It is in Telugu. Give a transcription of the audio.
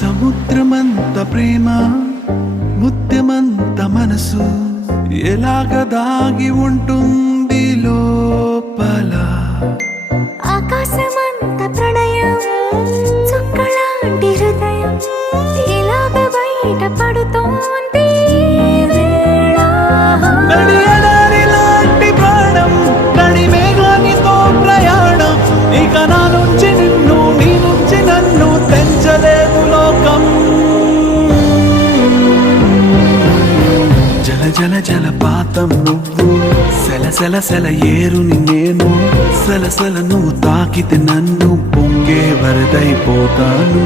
సముద్రమంత ప్రేమ ముత్యమంత మనసు ఎలాగ దాగి ఉంటుంది లోపల. ఆకాశమంత ప్రణయం చుక్కలాంటి హృదయం ఇలాగ బయట పడుతోంది లాంటి ప్రాణం నడి మేఘానితో ప్రయాణం. ఇక నా నుంచి నిన్ను నీ నుంచి నన్ను తెంచలేదు లోకం. జల జల జలపాతం నువ్వు సెల సెల సెల ఏరుని నేను. సెల సెల నువ్వు తాకితే నన్ను పొంగే వరదైపోతాను.